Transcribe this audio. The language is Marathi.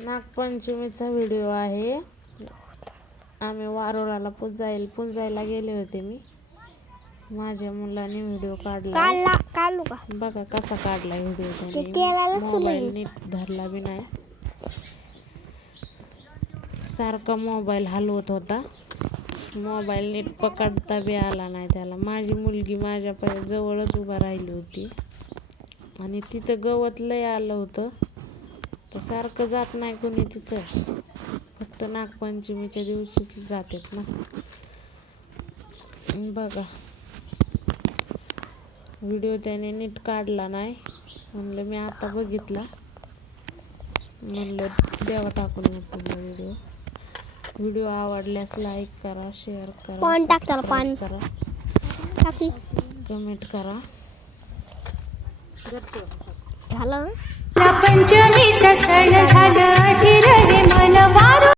नागपंचमीचा व्हिडिओ आहे. आम्ही वारोराला पुजायला पुजायला गेले होते मी. माझ्या मुलाने व्हिडिओ काढला. काढला काढू का? बघा कसा काढला व्हिडिओ मोबाईल नीट धरला बी नाही. सारखा मोबाईल हलवत होता. मोबाईल नीट पकडता बी आला नाही त्याला. माझी मुलगी माझ्या जवळच उभा राहिली होती. आणि तिथं गवत लय आलं होतं. तर सारखं जात नाही कोणी तिथं. फक्त नागपंचमीच्या दिवशीच जातात ना. बघा. व्हिडिओ त्याने नीट काढला नाही. म्हणलं मी आता बघितला. म्हणलं देवा टाकून येतो व्हिडिओ. व्हिडिओ आवडल्यास लाईक करा शेअर करा पान करा. कमेंट करा. झालं. दर्शन झालं